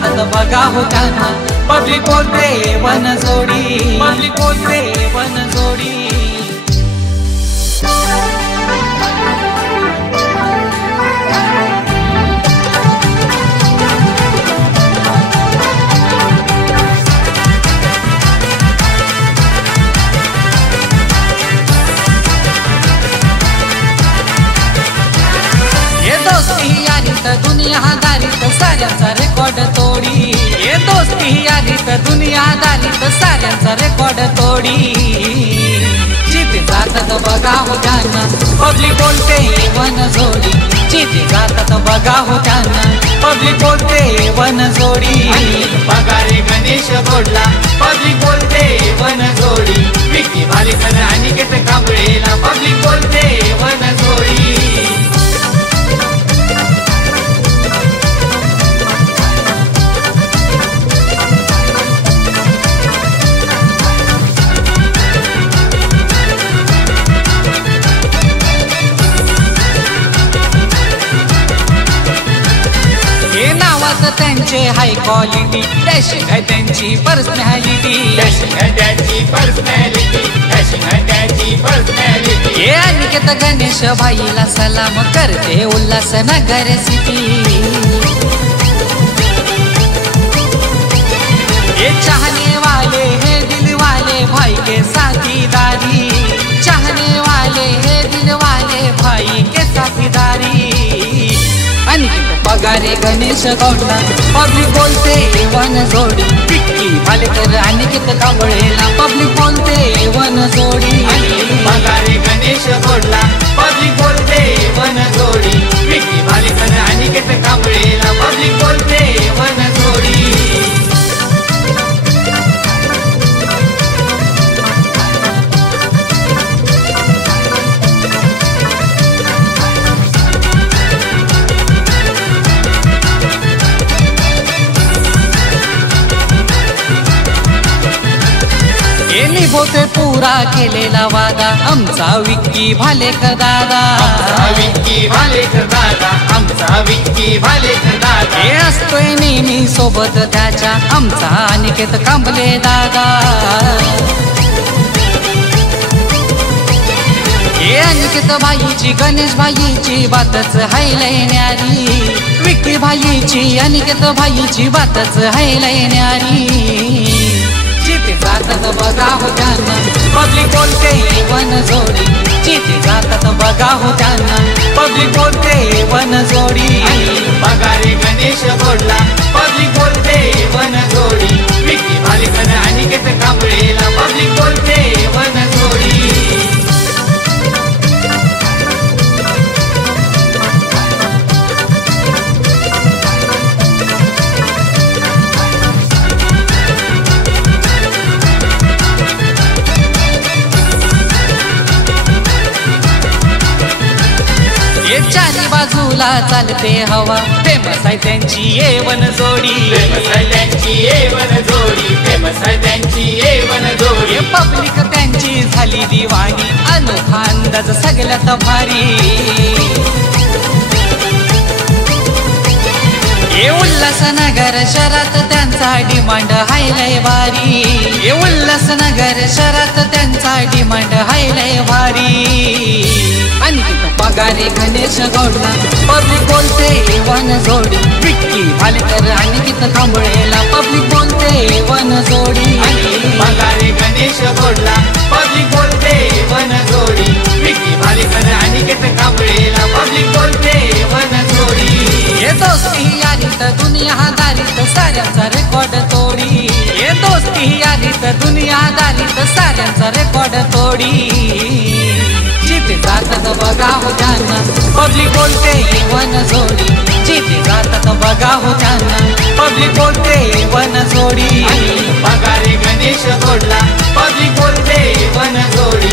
जातात बघा हो त्यांना पब्लिक बोलते वन जोडी पब्लिक बोलते वन जोडी दोस्ती यारी तर दुनियादारी तर साऱ्यांचा रेकॉर्ड तोडी ये दोस्ती यारी तर दुनियादारी तर साऱ्यांचा रेकॉर्ड तोडी जिथे जातात बघा हो त्यांना पब्लिक बोलते वन जोडी जिथे जातात बघा हो त्यांना पब्लिक बोलते वन जोडी पगारे गणेश बोलला पब्लिक बोलते वन जोडी विकी भालेकर अनिकेत कांबळेला पब्लिक बोलते वन जोडी त्यांचे हाय क्वालिटी डॅशिंग आहे त्यांची पर्सनॅलिटी हे अनिकेत गणेश भाईला सलाम करते उल्हासनगर सिटी ये चाहने वाले हे दिल वाले भाई के साथीदारी चाहने वाले हे दिल वाले भाई के साथीदारी अनिकेत पगारे गणेश गौडला पब्लिक बोलते वन जोडी विक्की भालेकर अनिकेत कांबळेला पब्लिक बोलते वन जोडी पगारे गणेश गौडला पब्लिक बोलते वन जोडी विक्की भालेकर अनिकेत कांबळेला पब्लिक बोलते वन जोडी होते पूरा केलेला वादा आमचा विक्की भालेकर दादा विक्की भालेकर दादा आमचा विक्की भालेकर दादा हे असतोय नेहमी सोबत त्याच्या आमचा अनिकेत कांबळे दादा हे अनिकेत भाईची गणेश भाईची बातच हाय लय न्यारी विक्की भाईची अनिकेत भाईची बातच हाय लय न्यारी जिथे जातात बघा हो त्यांना पब्लिक बोलते वन जोडी जिथे जातात बघा हो त्यांना पब्लिक बोलते वन जोडी पगारे गणेश बोलला पब्लिक बोलते वन जोडी विक्की भालेकर अनिकेत कांबळेला पब्लिक बोलते वन जोडी चारी बाजूला चालते हवा फेमस आहे त्यांची ये वन जोडी फेमस आहे त्यांची ये वन जोडी फेमस आहे त्यांची ये वन जोडी पब्लिक त्यांची झाली दिवाणी अनोखा अंदाज सगळ्यात भारी ये उल्हासनगर शहरात त्यांचा डिमांड हाय लय भारी ये उल्हासनगर शहरात त्यांचा डिमांड हाय लय भारी अनिकेत पगारे गणेश गौडला पब्लिक बोलते वन जोडी विक्की भालेकर अनिकेत कांबळेला पब्लिक बोलते वन जोडी पगारे गणेश गौडला पब्लिक बोलते वन जोडी विक्की भालेकर अनिकेत कांबळेला पब्लिक बोलते वन जोडी ये दोस्ती यारी तर दुनियादारी तर साऱ्यांचा रेकॉर्ड तोडी ये दोस्ती यारी तर दुनियादारी तर साऱ्यांचा रेकॉर्ड तोडी जिथे जातात बघा हो त्यांना पब्लिक बोलते वन जोडी जिथे जातात बघा हो त्यांना पब्लिक बोलते वन जोडी पगारे गणेश गौडला पब्लिक बोलते वन जोडी